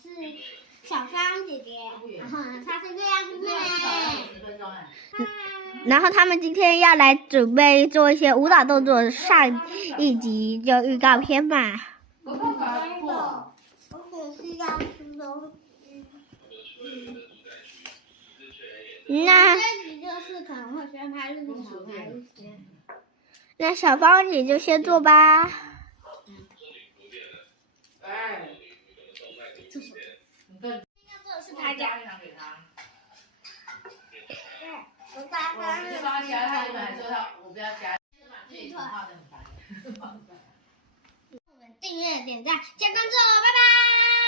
是小芳姐姐，然后呢，她是月亮妹妹。然后他们今天要来准备做一些舞蹈动作，上一集就预告片嘛。而且是要吃东西。那这集就是可能会先拍日常拍一些。那小芳你就先做吧。这是他家。我爸爸是。帮他夹他一本，还说他我不要夹。画的很白。我们订阅、点赞、加关注，拜拜。